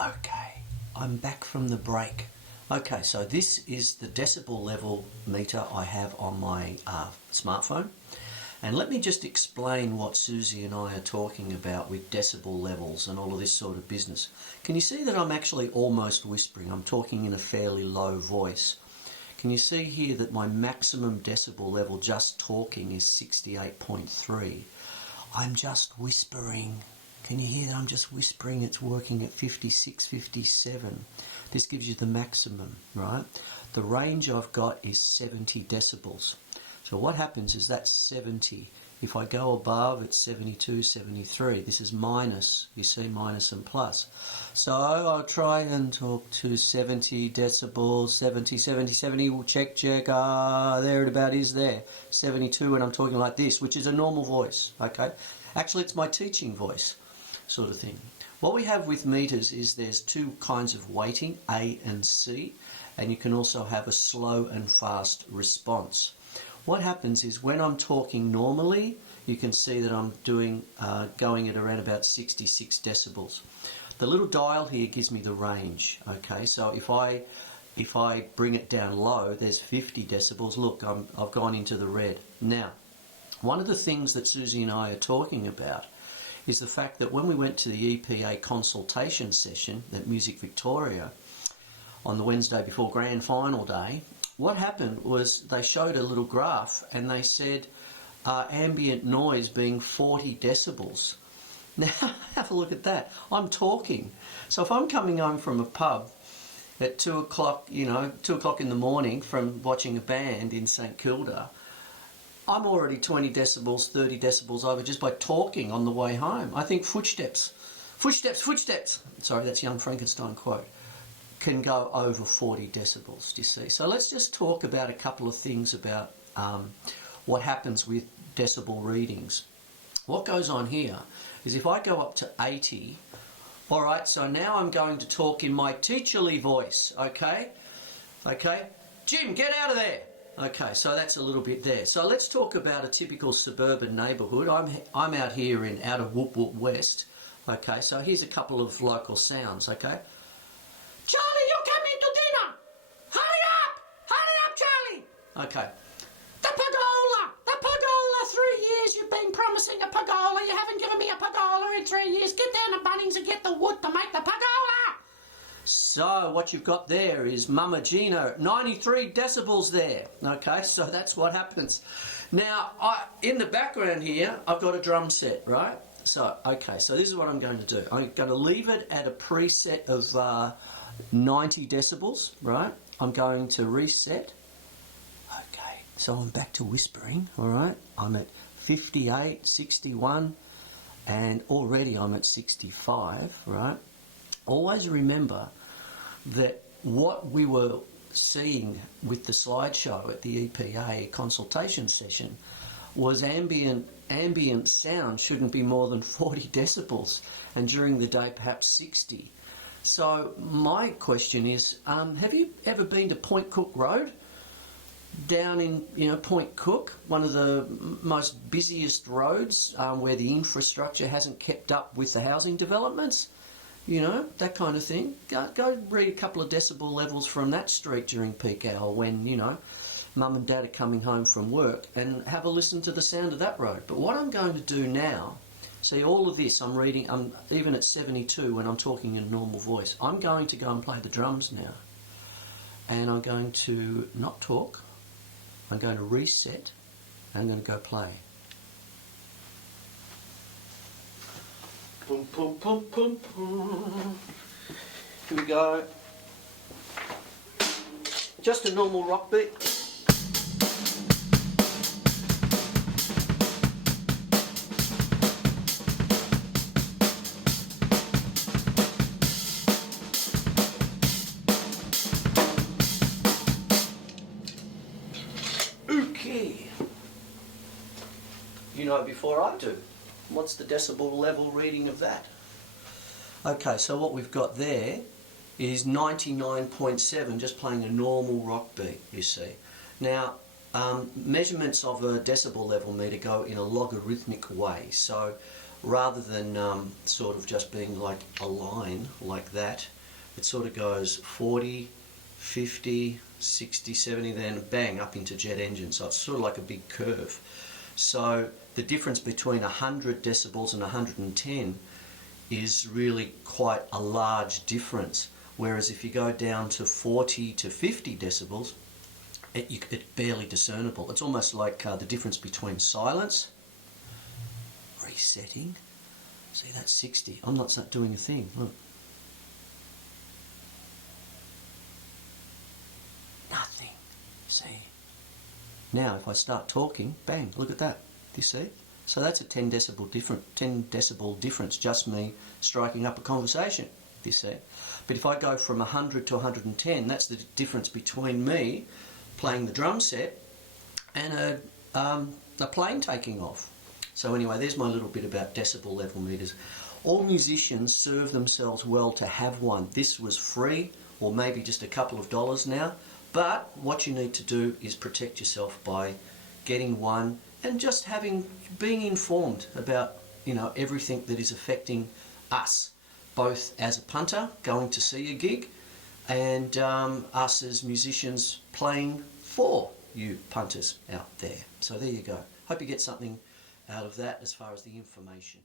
Okay, I'm back from the break. Okay, so this is the decibel level meter I have on my smartphone. And let me just explain what Susie and I are talking about with decibel levels and all of this sort of business. Can you see that I'm actually almost whispering? I'm talking in a fairly low voice. Can you see here that my maximum decibel level just talking is 68.3? I'm just whispering. Can you hear that I'm just whispering? It's working at 56, 57. This gives you the maximum, right? The range I've got is 70 decibels. So what happens is that's 70. If I go above, it's 72, 73. This is minus, you see, minus and plus. So I'll try and talk to 70 decibels, 70, 70, 70, we'll check, there it about is there. 72 when I'm talking like this, which is a normal voice, okay? Actually, it's my teaching voice, sort of thing. What we have with meters is there's two kinds of weighting, A and C, and you can also have a slow and fast response. What happens is when I'm talking normally, you can see that I'm doing going at around about 66 decibels. The little dial here gives me the range. Okay, so if I bring it down low, there's 50 decibels. Look, I've gone into the red. Now, one of the things that Susie and I are talking about is the fact that when we went to the EPA consultation session at Music Victoria on the Wednesday before Grand Final Day, what happened was they showed a little graph and they said ambient noise being 40 decibels. Now, have a look at that. I'm talking. So if I'm coming home from a pub at 2 o'clock, 2 o'clock in the morning from watching a band in St Kilda, I'm already 20 decibels, 30 decibels over just by talking on the way home. I think footsteps, sorry, that's Young Frankenstein quote, can go over 40 decibels, do you see? So let's just talk about a couple of things about what happens with decibel readings. What goes on here is if I go up to 80, all right, so now I'm going to talk in my teacherly voice, okay? Okay, Jim, get out of there. Okay, so that's a little bit there. So let's talk about a typical suburban neighbourhood. I'm out here out of Whoop Whoop West. Okay, so here's a couple of local sounds, okay? Charlie, you're coming to dinner! Hurry up, Charlie! Okay. The pergola, 3 years you've been promising a pergola. You haven't given me a pergola in 3 years. Get down to Bunnings and get the wood to make the pergola. So what you've got there is Mama Gina, 93 decibels there. Okay, so that's what happens. Now, in the background here, I've got a drum set, right? So, okay, so this is what I'm going to do. I'm going to leave it at a preset of 90 decibels, right? I'm going to reset. Okay, so I'm back to whispering, all right? I'm at 58, 61, and already I'm at 65, right? Always remember that what we were seeing with the slideshow at the EPA consultation session was ambient sound shouldn't be more than 40 decibels, and during the day perhaps 60. So my question is, have you ever been to Point Cook Road? Down in Point Cook, one of the most busiest roads where the infrastructure hasn't kept up with the housing developments, that kind of thing. Go read a couple of decibel levels from that street during peak hour when, Mum and Dad are coming home from work, and have a listen to the sound of that road. But what I'm going to do now, see all of this, I'm even at 72 when I'm talking in a normal voice. I'm going to go and play the drums now. And I'm going to not talk. I'm going to reset, and I'm going to go play. Boom, boom, boom, boom, boom. Here we go. Just a normal rock beat. Okay. You know it before I do. What's the decibel level reading of that? Okay, so what we've got there is 99.7, just playing a normal rock beat, you see. Now, measurements of a decibel level meter go in a logarithmic way. So rather than sort of just being like a line like that. It sort of goes 40, 50, 60, 70, then bang up into jet engine. So it's sort of like a big curve. So the difference between 100 decibels and 110 is really quite a large difference. Whereas if you go down to 40 to 50 decibels, it's barely discernible. It's almost like the difference between silence, resetting. See, that's 60. I'm not doing a thing. Look. Nothing. See? Now, if I start talking, bang, look at that. Do you see? So that's a 10 decibel difference, just me striking up a conversation. Do you see? But if I go from 100 to 110, that's the difference between me playing the drum set and a plane taking off. So anyway, there's my little bit about decibel level meters. All musicians serve themselves well to have one. This was free, or maybe just a couple of dollars now, but what you need to do is protect yourself by getting one and just being informed about, you know, everything that is affecting us, both as a punter going to see a gig and us as musicians playing for you punters out there. So there you go. Hope you get something out of that as far as the information.